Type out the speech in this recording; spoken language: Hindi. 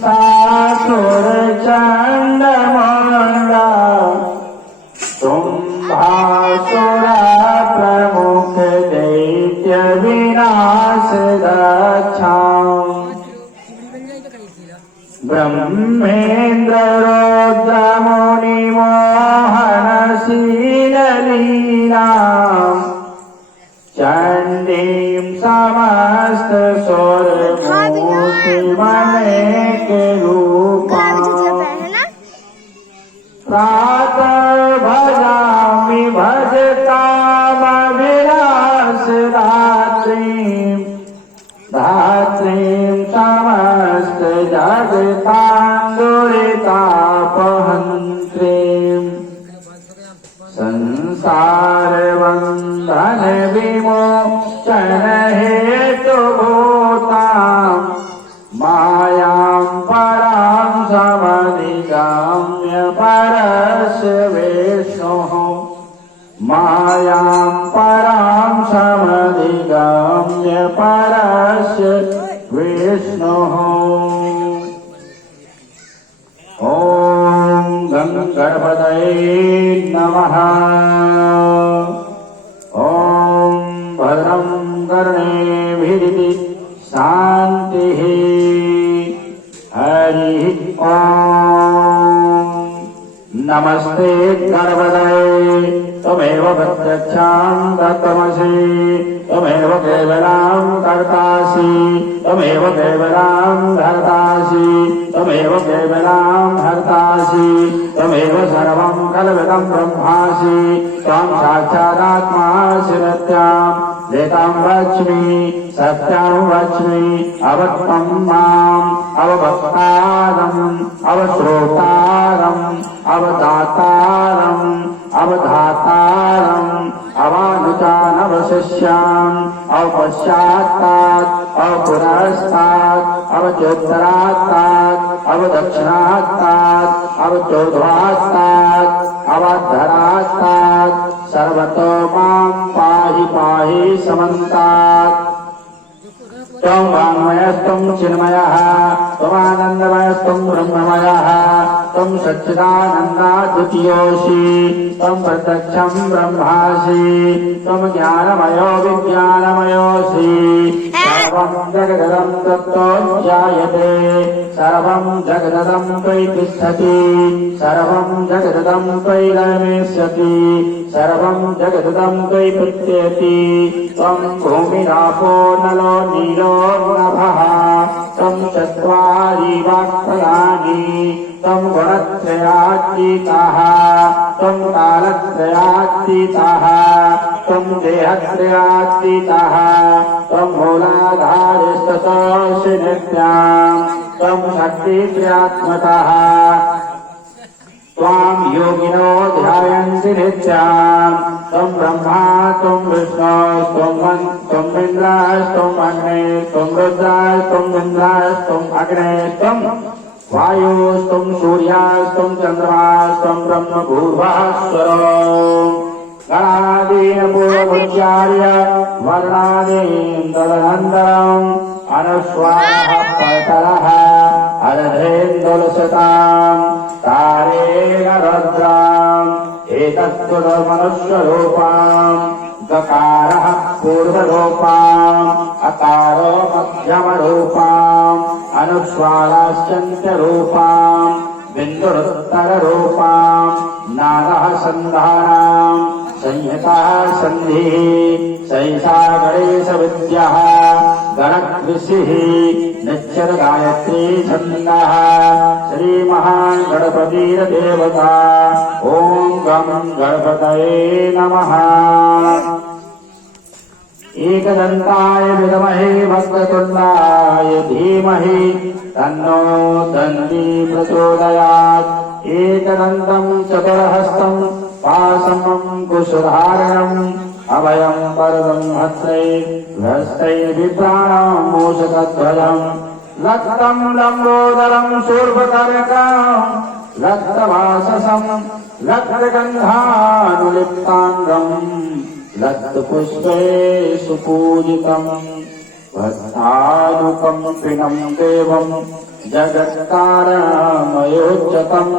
सासुर चंडमुंडा तुम्हासुरा प्रमुख दैत्य विनाश रक्षाम ब्रह्मेन्द्र रुद्र मुनि मोहनशील लीलाम चंडीं समस्त सुरमूर्तिमनेक रूपाम् प्रातः भजामि भजतामभिलाष धात्रीं समस्त जगतान्दुरितापहन्त्रीं संसार बंधन विमोचन हेतुभूताम् मायां परां समधिगम्य परस्य विष्णुः मायां परां समधिगम्य परस्य विष्णुः ॐ गं गणपतये नमः ॐ भद्रं कर्णेभिः शान्तिः हरिः ॐ नमस्ते गणपतये त्वमेव प्रत्यक्षां तत्त्वमसि त्वमेव केवलं कर्तासि त्वमेव केवलं धर्तासि त्वमेव केवलं हर्तासि त्वमेव सर्वं कल्पितं ब्रह्मासि त्वं साक्षादात्मासि नित्यं वेदां वच्मि सत्यं वच्मि अवक्तं माम् अवभक्तारम् अवश्रोतारम् अवदातारम् अवधातारम् अवानुचानवशिष्याम् अवपश्चात्तात् अवपुरस्तात् अवचोत्तरात्तात् अवदक्षिणात्तात् अवचोर्ध्वात्तात् अवधरात्तात् सर्वतो मां पाहि पाहि समन्तात् त्वं वाङ्मयस्त्वं चिन्मयः त्वमानन्दमयस्त्वं ब्रह्ममयः त्वं सच्चिदानन्दाद्वितीयोऽसि त्वं प्रत्यक्षं ब्रह्मासि त्वं ज्ञानमयो विज्ञानमयोऽसि सर्वं जगदं तत्तो ध्यायते सर्वं जगदं त्वयि तिष्ठति सर्वं जगदं त्वयि गमिष्यति सर्वं जगदं त्वयि प्रत्येति त्वं भूमिरापो नलो नीलो नभः त्वं चत्वारि वाक्पदानि त्वं गुणत्रयातीतः त्वं कालत्रयातीतः त्वं देहत्रयातीतः त्वं मूलाधारस्ततोऽसि नित्यं त्वं शक्तित्रयात्मकः त्वां योगिनो ध्यायन्ति नित्यं त्वं ब्रह्मा त्वं विष्णुस्त्वं इन्द्रस्त्वं अग्निस्त्वं रुद्रस्त्वं इन्द्रस्त्वं अग्निस्त्वं वायुस्त्वं सूर्यस्त्वं चन्द्रमास्त्वं ब्रह्म भूर्भुवःस्वरो गणादीन् पूर्वमुच्चार्य वर्णादीन् तदनन्तरम् अनुस्वारः परतरः अर्धेन्दुलसताम् तारेण रुद्राम् एतत्त्वमनुष्यरूपाम् गकारः पूर्वरूपाम् अकारो मध्यमरूपाम् अनुस्वाराश्चन्त्यरूपाम् बिन्दुरुत्तररूपाम् नादः सन्धानाम् संहितः सन्धिः सैषा गणेशविद्यः गणकृषिः निश्चर गायत्री छन्दः श्रीमहान् गणपतिर्देवता ॐ गं गणपतये नमः एकदन्ताय विद्महे वक्रतुण्डाय धीमहि तन्नो दन्ती प्रचोदयात् एकदन्तं चतुर्हस्तं पाशमं कुशधारणम् अभयं वरदं हस्तैर्बिभ्राणं मूषकध्वजम् रक्तं लम्बोदरं शूर्पकर्णकं रक्तवाससं रक्तगन्धानुलिप्ताङ्गम् रक्तपुष्पे सुपूजितम् भक्तानुकम्पिनं देवं जगत्कारणमयोच्यतम्।